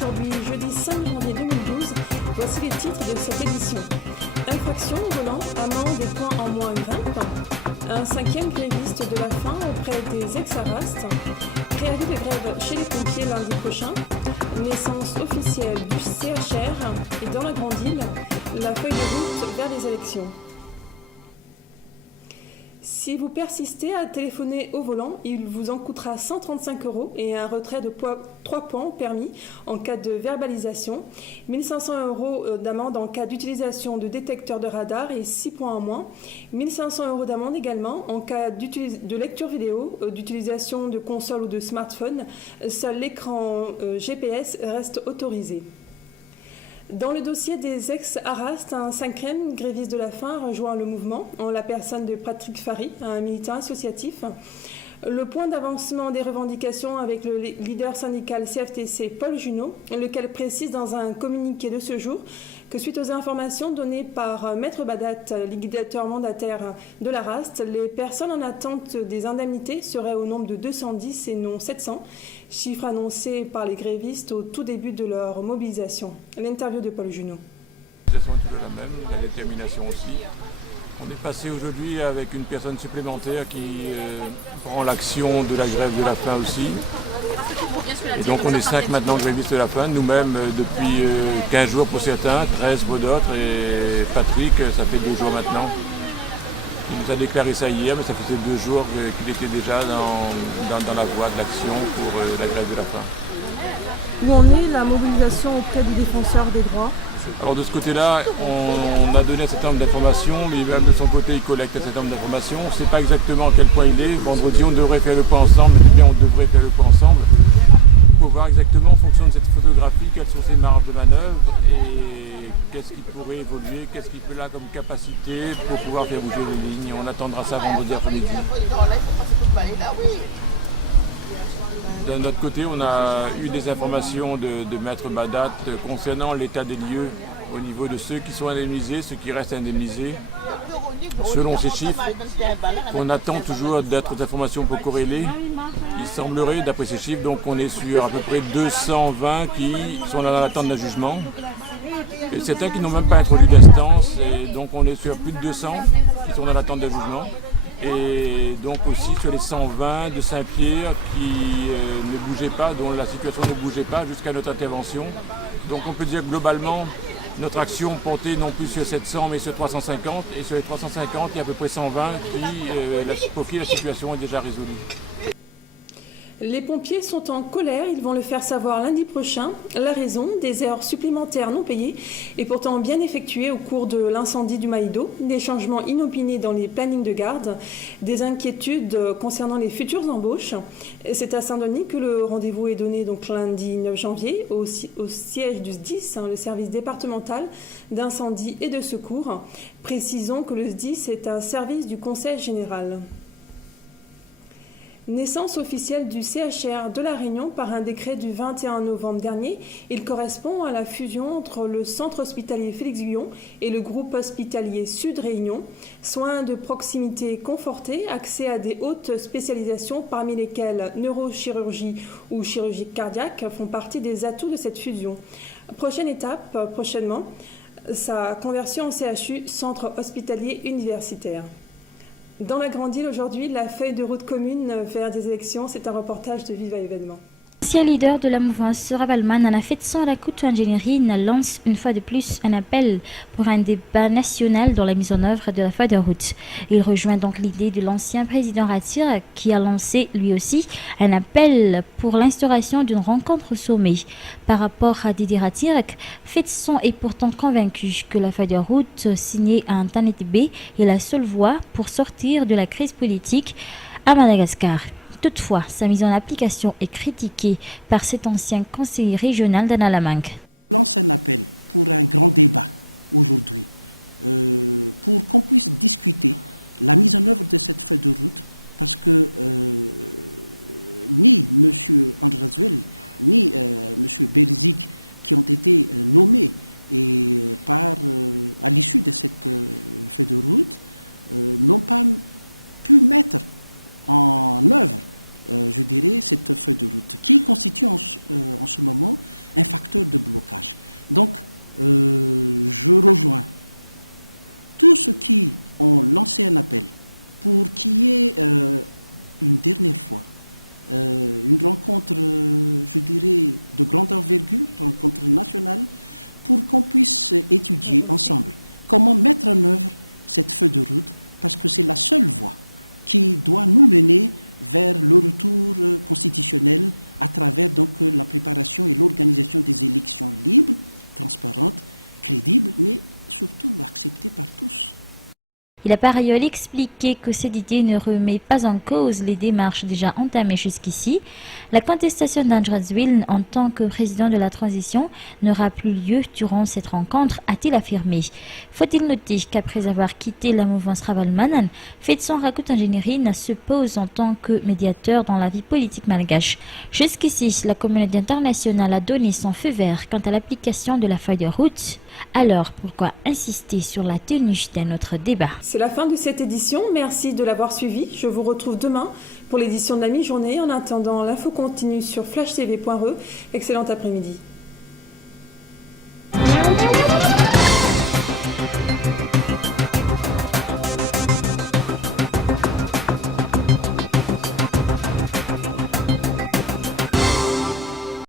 aujourd'hui jeudi 5 janvier 2012. Voici les titres de cette édition. Infraction au volant, amende et points en moins grimpe. Un cinquième gréviste de la faim auprès des ex-Arastes. Préavis de grève chez les pompiers lundi prochain. Naissance officielle du CHR et dans la Grande Île, la feuille de route vers les élections. Si vous persistez à téléphoner au volant, il vous en coûtera 135 € et un retrait de 3 points au permis en cas de verbalisation, 1 500 € d'amende en cas d'utilisation de détecteurs de radar et 6 points en moins, 1 500 € d'amende également en cas de lecture vidéo, d'utilisation de console ou de smartphone. Seul l'écran GPS reste autorisé. Dans le dossier des ex-Arastes, un cinquième gréviste de la faim rejoint le mouvement en la personne de Patrick Fary, un militant associatif. Le point d'avancement des revendications avec le leader syndical CFTC Paul Junot, lequel précise dans un communiqué de ce jour que suite aux informations données par Maître Badat, liquidateur mandataire de l'Araste, les personnes en attente des indemnités seraient au nombre de 210 et non 700, chiffre annoncé par les grévistes au tout début de leur mobilisation. L'interview de Paul Junot. La situation est toujours la même, la détermination aussi. On est passé aujourd'hui avec une personne supplémentaire qui prend l'action de la grève de la faim aussi. Et donc on est 5 maintenant grévistes de la faim, nous-mêmes depuis 15 jours pour certains, 13 pour d'autres, et Patrick, ça fait 2 jours maintenant. Il nous a déclaré ça hier, mais ça faisait 2 jours qu'il était déjà dans la voie de l'action pour la grève de la faim. Où en est la mobilisation auprès du défenseur des droits ? Alors de ce côté-là, on a donné un certain nombre d'informations, mais même de son côté, il collecte un certain nombre d'informations. On ne sait pas exactement à quel point il est. Vendredi, on devrait faire le point ensemble, mais bien on devrait faire le point ensemble pour voir exactement en fonction de cette photographie quelles sont ses marges de manœuvre et qu'est-ce qui pourrait évoluer, qu'est-ce qu'il peut là comme capacité pour pouvoir faire bouger les lignes. On attendra ça vendredi après-midi. D'un autre côté, on a eu des informations de Maître Badat concernant l'état des lieux au niveau de ceux qui sont indemnisés, ceux qui restent indemnisés. Selon ces chiffres, on attend toujours d'autres informations pour corréler. Il semblerait, d'après ces chiffres, donc on est sur à peu près 220 qui sont dans l'attente d'un jugement. Et certains qui n'ont même pas introduit d'instance, et donc on est sur plus de 200 qui sont dans l'attente d'un jugement. Et donc aussi sur les 120 de Saint-Pierre qui ne bougeaient pas, dont la situation ne bougeait pas jusqu'à notre intervention. Donc on peut dire globalement, notre action portait non plus sur 700 mais sur 350. Et sur les 350, il y a à peu près 120 pour qui la situation est déjà résolue. Les pompiers sont en colère, ils vont le faire savoir lundi prochain. La raison, des heures supplémentaires non payées et pourtant bien effectuées au cours de l'incendie du Maïdo, des changements inopinés dans les plannings de garde, des inquiétudes concernant les futures embauches. C'est à Saint-Denis que le rendez-vous est donné donc lundi 9 janvier au siège du SDIS, le service départemental d'incendie et de secours. Précisons que le SDIS est un service du Conseil général. Naissance officielle du CHR de La Réunion par un décret du 21 novembre dernier. Il correspond à la fusion entre le centre hospitalier Félix-Guyon et le groupe hospitalier Sud Réunion. Soins de proximité confortés, accès à des hautes spécialisations parmi lesquelles neurochirurgie ou chirurgie cardiaque font partie des atouts de cette fusion. Prochaine étape, prochainement, sa conversion en CHU, centre hospitalier universitaire. Dans la Grande Île aujourd'hui, la feuille de route commune vers des élections, c'est un reportage de Viva Événement. L'ancien leader de la mouvance, Ravalman, en a fait sans la couture ingénierie, lance une fois de plus un appel pour un débat national dans la mise en œuvre de la feuille de route. Il rejoint donc l'idée de l'ancien président Ratir qui a lancé lui aussi un appel pour l'instauration d'une rencontre au sommet. Par rapport à Didier Ratir, Fetson est pourtant convaincu que la feuille de route signée à Antanete B est la seule voie pour sortir de la crise politique à Madagascar. Toutefois, sa mise en application est critiquée par cet ancien conseiller régional d'Analamangue. Il a par ailleurs expliqué que cette idée ne remet pas en cause les démarches déjà entamées jusqu'ici. La contestation d'Andrazwil en tant que président de la transition n'aura plus lieu durant cette rencontre, a-t-il affirmé. Faut-il noter qu'après avoir quitté la mouvance Ravalmanan, Fedson Rakut Ingénierie se pose en tant que médiateur dans la vie politique malgache. Jusqu'ici, la communauté internationale a donné son feu vert quant à l'application de la feuille de route. Alors, pourquoi insister sur la tenue d'un autre débat? C'est la fin de cette édition. Merci de l'avoir suivi. Je vous retrouve demain pour l'édition de la mi-journée. En attendant, l'info continue sur flashtv.re. Excellent après-midi.